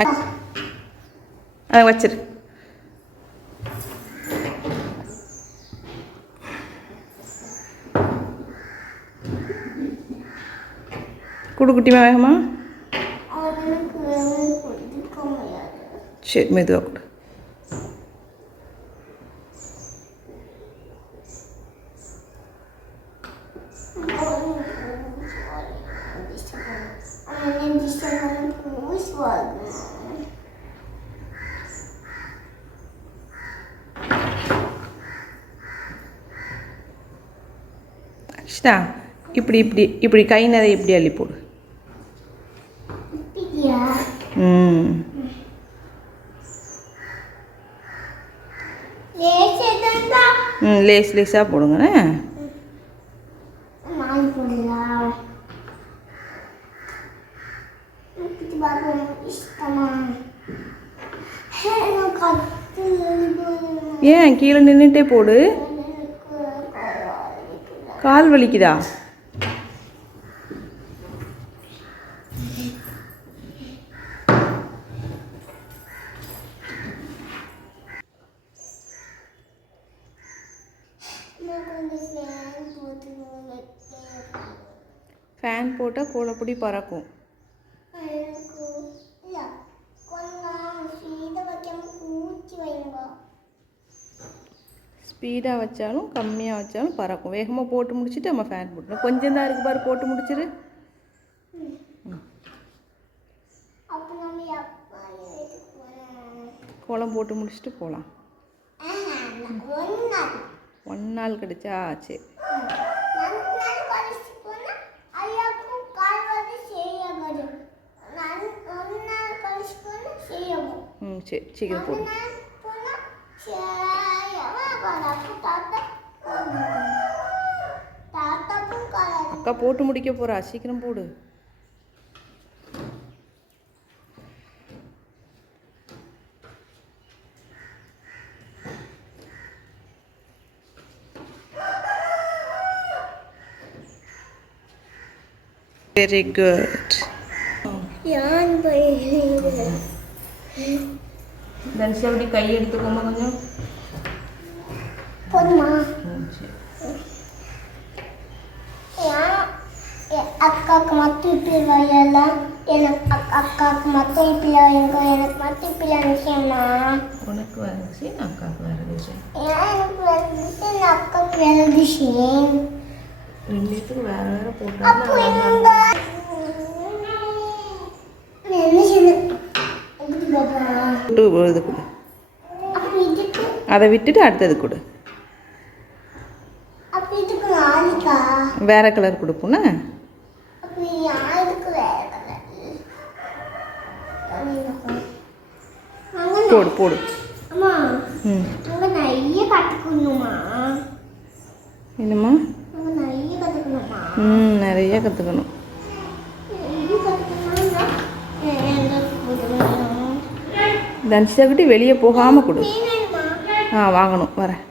அதை வச்சிரு. குடு குட்டிமா வேகமா. சரி மெதுவாக கொடு. அக்ஷிதா இப்படி இப்படி இப்படி கை நிறைய இப்படி அள்ளி போடு. லேஸ் லேஸாக போடுங்கண்ணே. ஏன் கீழே நின்றுட்டே போடு. கால் வலிக்குதா? ஃபேன் போட்டால் கோலப்பொடி பறக்கும். ஸ்பீடாக வச்சாலும் கம்மியாக வச்சாலும் பறக்கும். வேகமாக போட்டு முடிச்சுட்டு நம்ம ஃபேன் போட்டணும். கொஞ்சம் தான் இருக்குது பாரு, போட்டு முடிச்சிரு. கோலம் போட்டு முடிச்சுட்டு போகலாம். 1 நாள் கிடைச்சா சரி. சரி சீக்கிரம் போடு. அக்கா போட்டு முடிக்க போறா, சீக்கிரம் போடு. Very good. தனுஷா அப்படி கை எடுத்துக்கோமா கொஞ்சம். போதுமா? அக்காவுக்கு மட்டும் இப்படி வையலாம். எனக்கு அக்காவுக்கு மட்டும் இப்படி வைங்க. எனக்கு மட்டும் இப்படி விஷயம்னா உனக்கு வேற விஷயம், அக்காவுக்கு வேற விஷயம். எனக்கு வேற விஷயம், அக்காவுக்கு வேற விஷயம். ரெண்டுத்துக்கு வேற வேற போட்டா அதை விட்டுட்டு அடுத்தது கொடு. வேற கலர் கொடுப்போம்னா போடு போடு. என்னம்மா? நிறைய கற்றுக்கணும். தனுஷா கிட்ட வெளியே போகாமல் கொடு. வாங்கணும், வரேன்.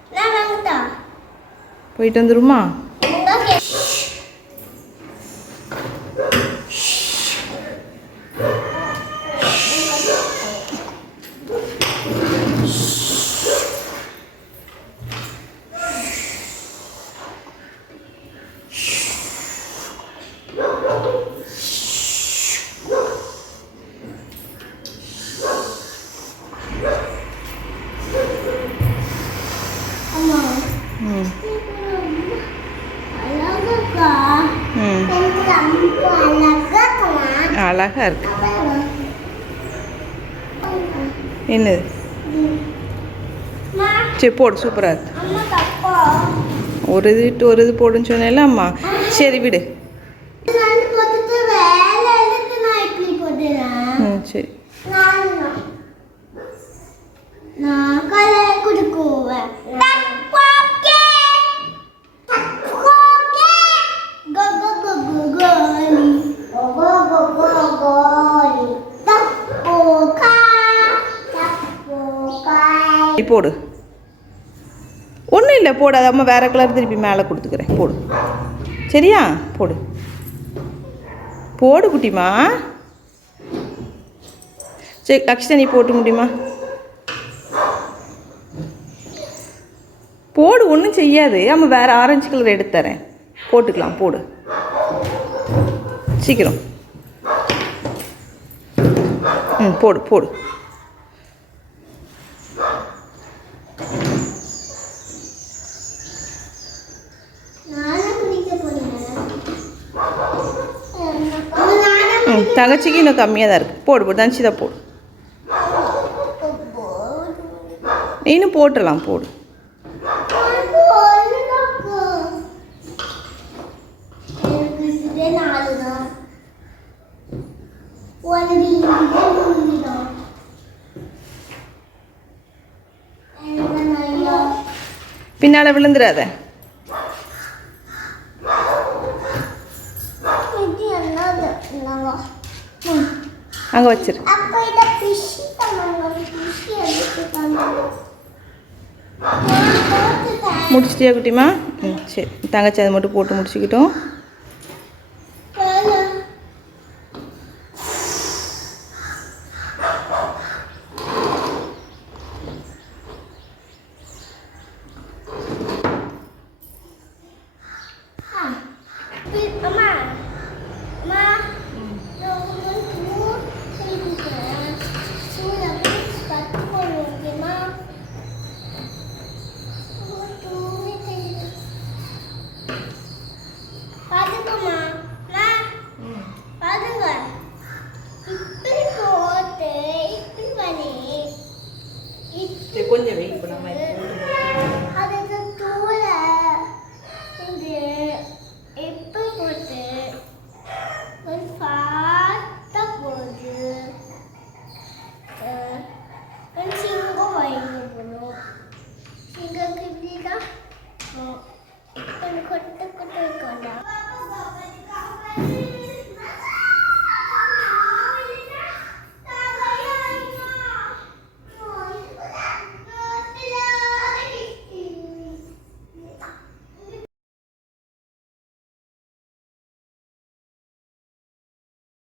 போயிட்டு வந்துருமா? அழகா இருக்கு. என்னது? சரி போடு, சூப்பரா இருக்கு. ஒரு இது போடுன்னு சொன்னேன்ல அம்மா. சரி விடு. சரி போடு. ஒன்றும் இல்லை போடு. அது அம்மா வேறு கலர் திருப்பி மேலே கொடுத்துக்கிறேன். போடு சரியா? போடு போடு குட்டிமா. சரி அக்ஷிதா நீ போட்டு முடியுமா? போடு, ஒன்றும் செய்யாது. நம்ம வேறு ஆரஞ்சு கலர் எடுத்து தரேன், போட்டுக்கலாம். போடு சீக்கிரம். போடு போடு. தங்கச்சிக்கு இன்னும் கம்மியாக தான் இருக்குது. போடு போடு, தங்கச்சி தான் போடு. இன்னும் போட்டுடலாம், போடு. பின்னால் விழுந்துடாத. அங்கே வச்சிரு. முடிச்சிட்டியா குட்டிமா? சரி, தங்கச்சி அதை மட்டும் போட்டு முடிச்சுக்கிட்டோம்.